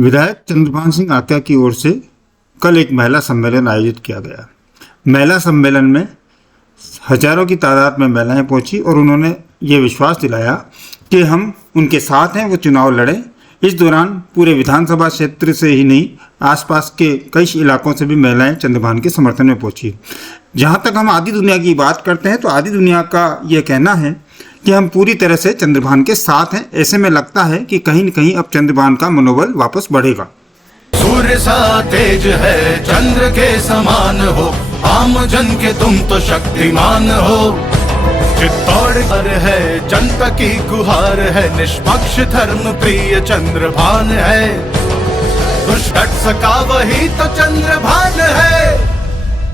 विधायक चंद्रभान सिंह आक्या की ओर से कल एक महिला सम्मेलन आयोजित किया गया। महिला सम्मेलन में हजारों की तादाद में महिलाएं पहुंची और उन्होंने ये विश्वास दिलाया कि हम उनके साथ हैं, वो चुनाव लड़ें। इस दौरान पूरे विधानसभा क्षेत्र से ही नहीं, आसपास के कई इलाकों से भी महिलाएं चंद्रभान के समर्थन में पहुंची। जहां तक हम आधी दुनिया की बात करते हैं तो आधी दुनिया का ये कहना है कि हम पूरी तरह से चंद्रभान के साथ हैं। ऐसे में लगता है कि कहीं न कहीं अब चंद्रभान का मनोबल वापस बढ़ेगा। सूर्य सा तेज है, चंद्र के समान हो, आम जन के तुम तो शक्तिमान हो। चित्तौड़ पर है, जनता की गुहार है, निष्पक्ष धर्म प्रिय चंद्रभान है। दुष्ट डट सका वही तो चंद्रभान है।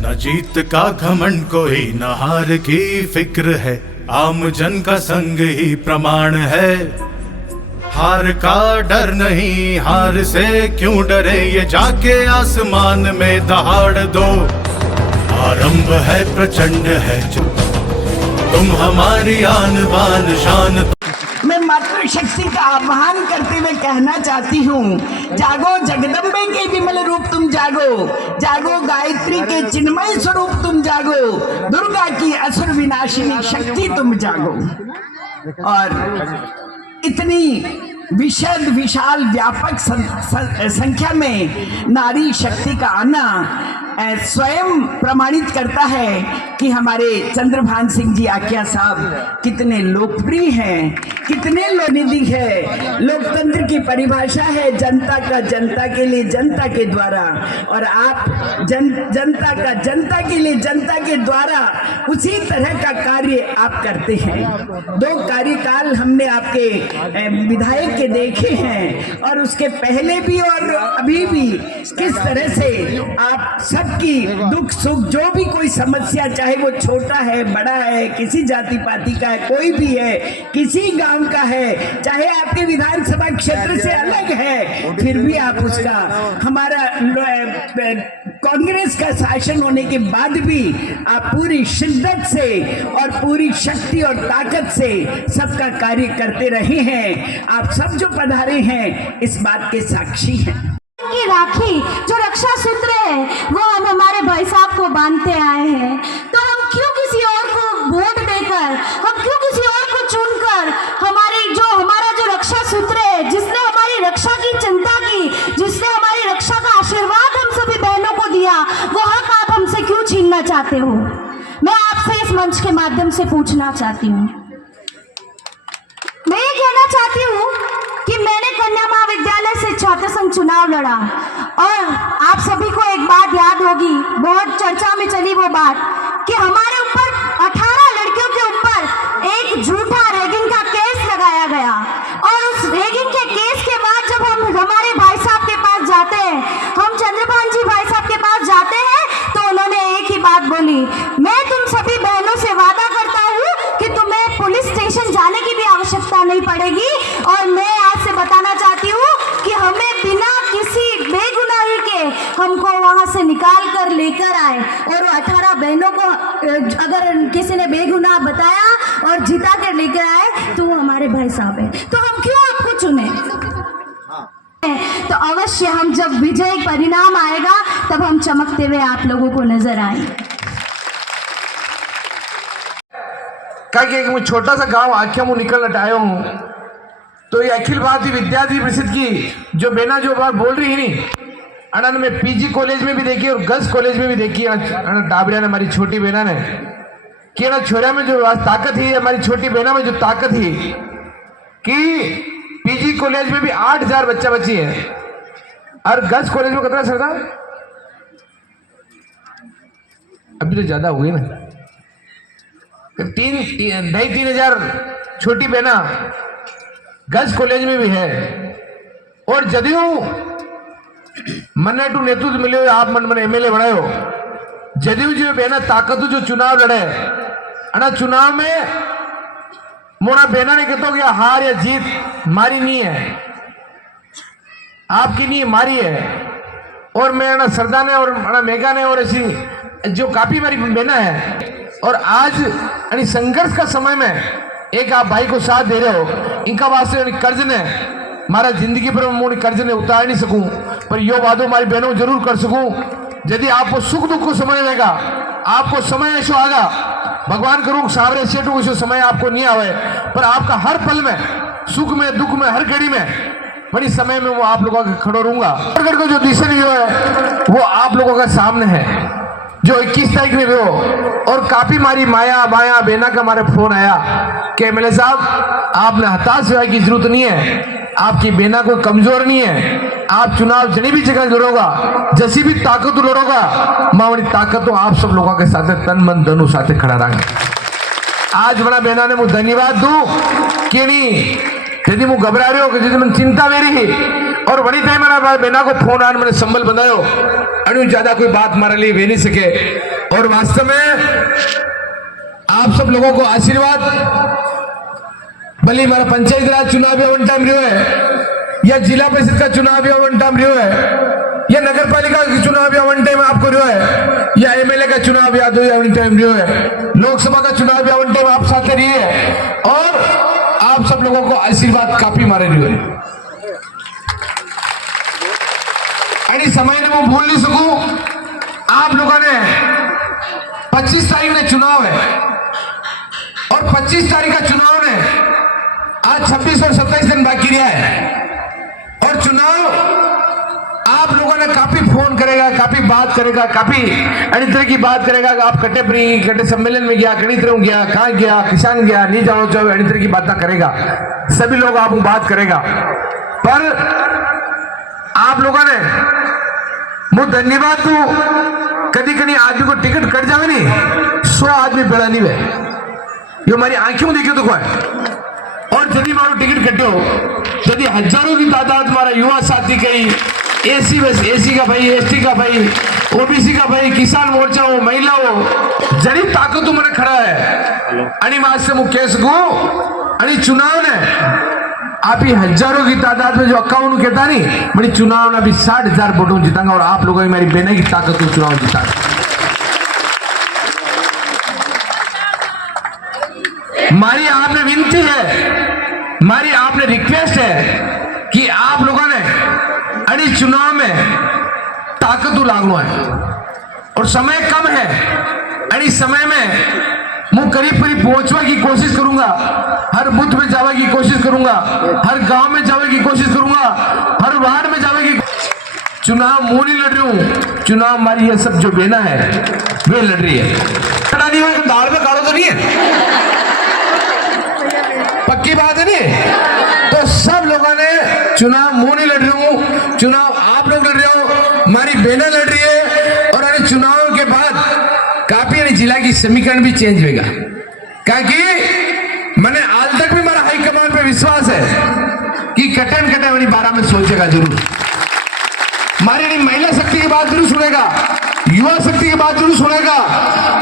न जीत का घमंड कोई, न हार की फिक्र है, आम जन का संग ही प्रमाण है। हार का डर नहीं, हार से क्यों डरे, ये जाके आसमान में दहाड़ दो। आरंभ है प्रचंड है, तुम हमारी आन बान शान। मैं मातृशक्ति का आह्वान करते हुए कहना चाहती हूँ, जागो जगदम्बे के विमल रूप तुम जागो, जागो गायत्री के चिन्मय स्वरूप तुम जागो, दुर्गा की असुर विनाशिनी शक्ति तुम जागो। और इतनी विशाल व्यापक संख्या में नारी शक्ति का आना स्वयं प्रमाणित करता है कि हमारे चंद्रभान सिंह जी आक्या साहब कितने लोकप्रिय हैं, कितने लोकनिधि है। लोकतंत्र की परिभाषा है जनता का जनता के लिए, जनता के द्वारा, और आप जनता का जनता के लिए, जनता के द्वारा उसी तरह का कार्य आप करते हैं। 2 कार्यकाल हमने आपके विधायक के देखे हैं और उसके पहले भी और अभी भी किस तरह से आप सबकी दुख सुख, जो भी कोई समस्या, चाहे वो छोटा है बड़ा है, किसी जाति पाति का है, कोई भी है, किसी गांव का है, चाहे आपके विधानसभा क्षेत्र से अलग है, फिर भी आप उसका, हमारा कांग्रेस का शासन होने के बाद भी आप पूरी शिद्दत से और पूरी शक्ति और ताकत से सबका कार्य करते रहे हैं। आप सब जो पधारे हैं इस बात के साक्षी हैं। की राखी जो रक्षा सूत्र है वो हम हमारे भाई साहब को बांधते आए हैं, तो हम क्यों किसी और को वोट देकर, हम क्यों किसी और को चुनकर हमारा जो रक्षा सूत्र है, जिसने हमारी रक्षा की चिंता की, जिसने हमारी रक्षा का आशीर्वाद हम सभी बहनों को दिया, वो हक आप हमसे क्यों छीनना चाहते हो? मैं आपसे इस मंच के माध्यम से पूछना चाहती हूँ। मैं ये कहना चाहती हूँ कि मैंने कन्या महाविद्यालय से छात्र संघ चुनाव लड़ा और आप सभी को एक बात याद होगी, बहुत चर्चा में चली वो बात, कि हमारे ऊपर 18 लड़कियों के ऊपर एक झूठा रैगिंग का केस लगाया गया। और उस रैगिंग के केस के बाद जब हम हमारे भाई साहब के पास जाते हैं, हम चंद्रभान जी भाई साहब के पास जाते हैं, तो उन्होंने एक ही बात बोली, मैं तुम सभी बहनों से वादा करता हूँ कि तुम्हें पुलिस स्टेशन जाने की भी आवश्यकता नहीं पड़ेगी। और मैं आज से बताना चाहती हूँ कि हमें बिना किसी बेगुनाही के हमको वहां से निकाल कर लेकर आए, और 18 बहनों को अगर किसी ने बेगुनाह बताया और जिता कर लेकर आए तो वो हमारे भाई साहब है। तो हम क्यों आपको चुने? तो अवश्य हम जब विजय परिणाम आएगा तब हम चमकते हुए आप लोगों को नजर आएंगे। मैं छोटा सा गांव आख्या मुँह निकल आया हूँ, तो ये अखिल भारतीय विद्यार्थी परिषद की जो बेना जो बात बोल रही है नहीं, अनन में पीजी कॉलेज में भी देखी और गर्ल्स कॉलेज में भी देखी है। डाबरिया ने, हमारी छोटी बहना ने, कि ना छोरा में जो ताकत है, हमारी छोटी बहना में जो ताकत है, कि पीजी कॉलेज में भी 8000 बच्चा बच्ची है, और गर्ल्स कॉलेज में कितना सर था? अभी तो ज्यादा हो गई ना, 3,500 छोटी बहना गर्ल्स कॉलेज में भी है। और जदयू मन्ने टू नेतृत्व मिले, आप मन एमएलए बनाए हो, जदयू जो बहना ताकत जो चुनाव लड़े अना, चुनाव में मोना बहना ने कहता गया हार या जीत मारी नहीं है, आपकी नहीं मारी है। और मैं सरदा ने और मेघा ने और ऐसी जो काफी हमारी बहना है, और आज संघर्ष का समय में एक आप भाई को साथ दे रहे हो, इनका वास्ते कर्ज ने मारा जिंदगी पर मैं कर्ज ने उतार नहीं सकूं, पर यो वादो मारी बहनों जरूर कर सकूं। यदि आपको सुख दुख को समय देगा, आपको समय ऐसा आगा, भगवान करूं सावरे सेठू को समय आपको नहीं आवे, पर आपका हर पल में, सुख में दुख में, हर घड़ी में, बड़ी समय में वो आप लोगों का खड़ो रहूंगा। का जो डिसीजन है वो आप लोगों का सामने है, जो 21 तारीख में वो। और काफी मारी माया बाया बेना का हमारे फोन आया कि एमएलए साहब आपने हताश होने की जरूरत नहीं है, आपकी बेना कोई कमजोर नहीं है, आप चुनाव जनी भी जगह लड़ोगा, जैसी भी ताकत लड़ोगा, मां वाली ताकत तो आप सब लोगों के साथ तन मन धनु साथ खड़ा रहेंगे। आज बड़ा बेना ने मुझे धन्यवाद दू कि नहीं, यदि मुझे घबरा रहे हो कि यदि मन चिंता मेरी ही, और बड़ी टाइम मेरा बेना को फोन आने मैंने संबल बनायो, अनु ज्यादा कोई बात हमारे लिए वे नहीं सके। और वास्तव में आप सब लोगों को आशीर्वाद, भले हमारा पंचायत राज चुनाव भी वन टाइम रहो है, या जिला परिषद का चुनाव भी वन टाइम रहो है, या नगर पालिका का चुनाव भी वन टाइम आपको रहो है, या एमएलए का चुनाव याद हो या वन टाइम रहो है, लोकसभा का चुनाव भी वन टाइम आप साथ रही है, और आप सब लोगों को आशीर्वाद काफी मारे रही है। समय ने मैं भूल नहीं सकूं, आप लोगों ने 25 तारीख में चुनाव है, और 25 तारीख का चुनाव ने आज 26 और 27 दिन बाकी रहा है, और चुनाव आप लोगों ने काफी फोन करेगा, काफी बात करेगा, काफी अन्य तरह की बात करेगा कि आप कटे प्री कटे सम्मेलन में गया, कड़ी तरह गया, कहाँ गया, किसान गया, नहीं जाओ चाहो, अन्य तरह की बातें करेगा, सभी लोग आप बात करेगा। पर आप लोगों ने मुझे धन्यवाद दू, कभी कभी आदमी को टिकट कट जावे नहीं, 100 आदमी बेड़ा नहीं वे, ये हमारी आंखों देखियो तो कोई, और यदि मारो टिकट कटो, यदि हजारों की तादाद हमारा युवा साथी कहीं एसी बस एसी का भाई, एसटी का भाई, ओबीसी का भाई, किसान मोर्चा हो, महिला हो, जड़ी ताकत मैंने खड़ा है, अनि मास से मुझे कह सकूं, अनि चुनाव ने आप ही हजारों की तादाद में जो अक्काउंट कहता नहीं, बड़ी चुनाव ने अभी 60,000 वोटों जीतांगा, और आप लोगों ने मेरी बेने की ताकत को चुनाव जीता। मारी आपने विनती है, मारी आपने रिक्वेस्ट है कि आप लोगों ने अड़ी चुनाव में ताकत लागू है, और समय कम है, अड़ी समय में मैं करीब करीब पहुंचने की कोशिश करूंगा, हर बूथ में जाने की कोशिश करूंगा, हर गांव में जाने की कोशिश करूंगा, हर वार्ड में जाने की। चुनाव मुंह नहीं लड़ रही हूं, चुनाव हमारी ये सब जो बेना है वे लड़ रही है। दाल में काढ़ो तो नहीं है, पक्की बात है नहीं। तो सब लोगों ने चुनाव मुंह नहीं लड़ रही हूं, चुनाव आप लोग लड़ रहे हो, हमारी बेना लड़ रही है, और अरे चुनाव के बाद काफी जिला की समीकरण भी चेंज होगा, क्योंकि मैंने आज तक भी मेरा हाईकमान पे विश्वास है कि कटन कटे वाली 12 में सोचेगा जरूर, हमारी महिला शक्ति की बात जरूर सुनेगा, युवा शक्ति की बात जरूर सुनेगा,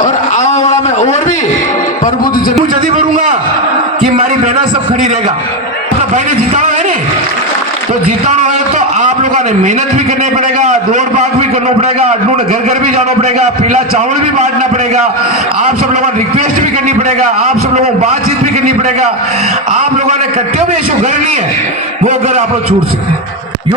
और आने वाला में और भी प्रबुद्ध जल्दी करूंगा कि हमारी बहना सब खड़ी रहेगा। तो भाई ने जीता है नहीं, तो जीताना है तो आप लोगों ने मेहनत भी करनी पड़ेगा, दौड़ भाग भी करना पड़ेगा, घर घर भी जाना पड़ेगा, पीला चावल भी बांटना पड़ेगा, आप सब लोगों ने रिक्वेस्ट भी करनी पड़ेगा, आप सब लोगों को बातचीत भी करनी पड़ेगा। आप लोगों ने कट्टे में ऐसा घर नहीं है, वो घर आप लोग छूट सकते।